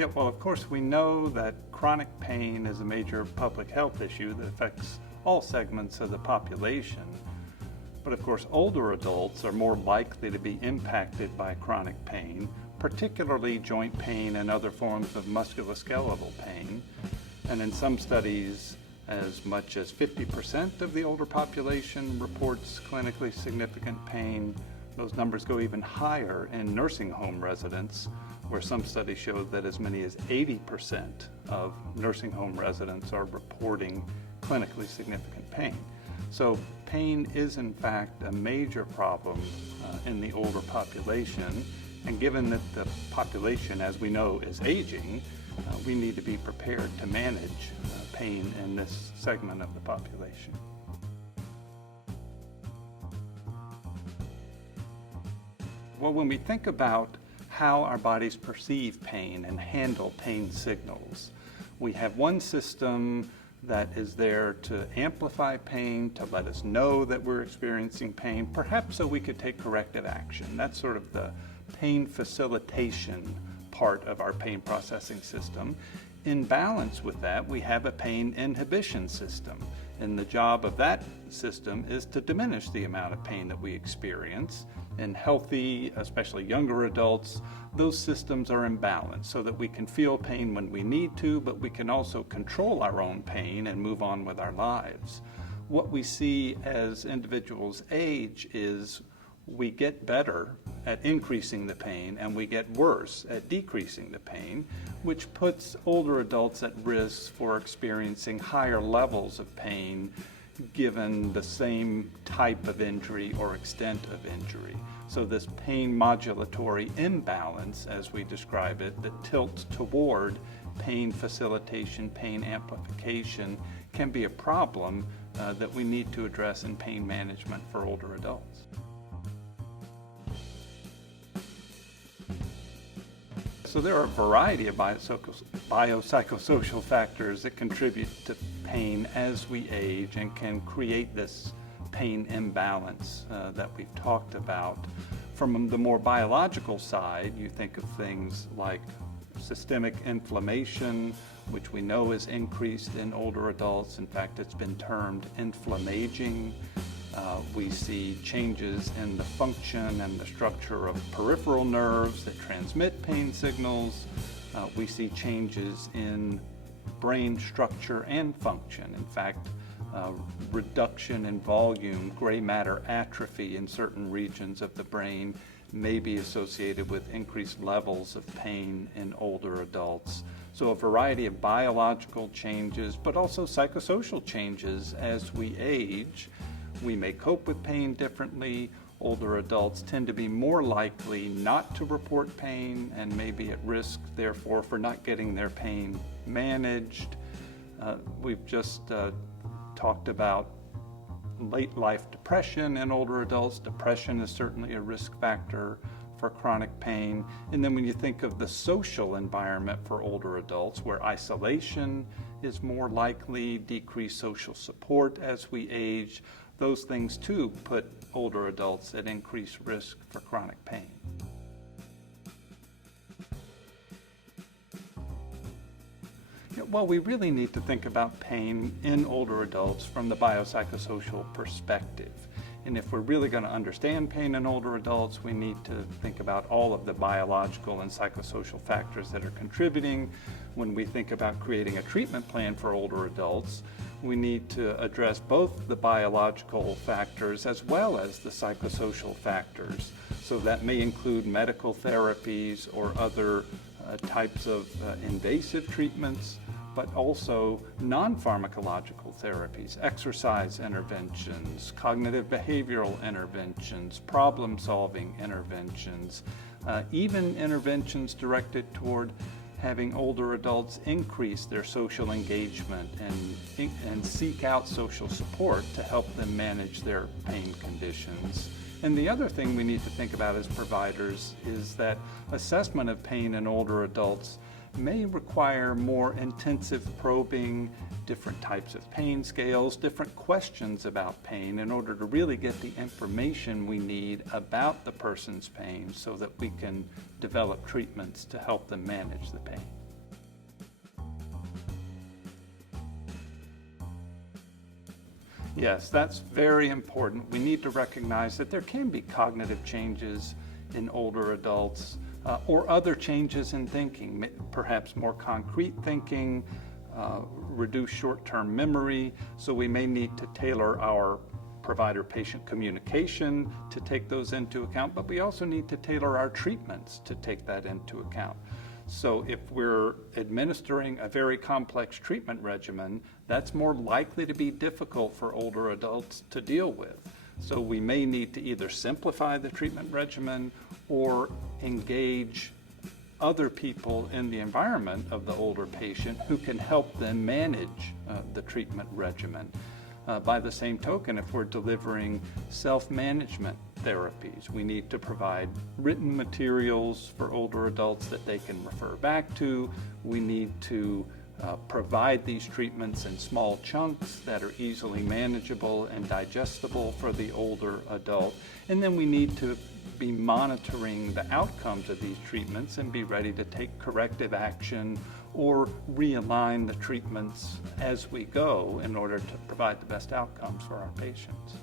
Yeah, well, of course, we know that chronic pain is a major public health issue that affects all segments of the population. But of course, older adults are more likely to be impacted by chronic pain, particularly joint pain and other forms of musculoskeletal pain. And in some studies, as much as 50% of the older population reports clinically significant pain. Those numbers go even higher in nursing home residents, where some studies show that as many as 80% of nursing home residents are reporting clinically significant pain. So pain is in fact a major problem in the older population, and given that the population, as we know, is aging, we need to be prepared to manage pain in this segment of the population. Well, when we think about how our bodies perceive pain and handle pain signals, we have one system that is there to amplify pain, to let us know that we're experiencing pain, perhaps so we could take corrective action. That's sort of the pain facilitation part of our pain processing system. In balance with that, we have a pain inhibition system, and the job of that system is to diminish the amount of pain that we experience. In healthy, especially younger adults, those systems are in balance so that we can feel pain when we need to, but we can also control our own pain and move on with our lives. What we see as individuals age is we get better at increasing the pain and we get worse at decreasing the pain, which puts older adults at risk for experiencing higher levels of pain given the same type of injury or extent of injury. So this pain modulatory imbalance, as we describe it, that tilts toward pain facilitation, pain amplification, can be a problem that we need to address in pain management for older adults. So there are a variety of biopsychosocial factors that contribute to pain as we age and can create this pain imbalance that we've talked about. From the more biological side, you think of things like systemic inflammation, which we know is increased in older adults. In fact, it's been termed inflammaging. We see changes in the function and the structure of peripheral nerves that transmit pain signals. We see changes in brain structure and function. In fact, reduction in volume, gray matter atrophy in certain regions of the brain may be associated with increased levels of pain in older adults. So a variety of biological changes, but also psychosocial changes as we age. We may cope with pain differently. Older adults tend to be more likely not to report pain and may be at risk, therefore, for not getting their pain managed. We've just talked about late life depression in older adults. Depression is certainly a risk factor for chronic pain. And then when you think of the social environment for older adults, where isolation is more likely, decreased social support as we age, those things too put older adults at increased risk for chronic pain. Well, we really need to think about pain in older adults from the biopsychosocial perspective. And if we're really going to understand pain in older adults, we need to think about all of the biological and psychosocial factors that are contributing. When we think about creating a treatment plan for older adults, we need to address both the biological factors as well as the psychosocial factors. So that may include medical therapies or other types of invasive treatments, but also non-pharmacological therapies, exercise interventions, cognitive behavioral interventions, problem-solving interventions, even interventions directed toward having older adults increase their social engagement and seek out social support to help them manage their pain conditions. And the other thing we need to think about as providers is that assessment of pain in older adults may require more intensive probing, different types of pain scales, different questions about pain in order to really get the information we need about the person's pain so that we can develop treatments to help them manage the pain. Yes, that's very important. We need to recognize that there can be cognitive changes in older adults or other changes in thinking, perhaps more concrete thinking, reduced short-term memory. So we may need to tailor our provider-patient communication to take those into account, but we also need to tailor our treatments to take that into account. So if we're administering a very complex treatment regimen, that's more likely to be difficult for older adults to deal with. So we may need to either simplify the treatment regimen or engage other people in the environment of the older patient who can help them manage the treatment regimen. By the same token, if we're delivering self-management therapies, we need to provide written materials for older adults that they can refer back to. We need to provide these treatments in small chunks that are easily manageable and digestible for the older adult. And then we need to be monitoring the outcomes of these treatments and be ready to take corrective action or realign the treatments as we go in order to provide the best outcomes for our patients.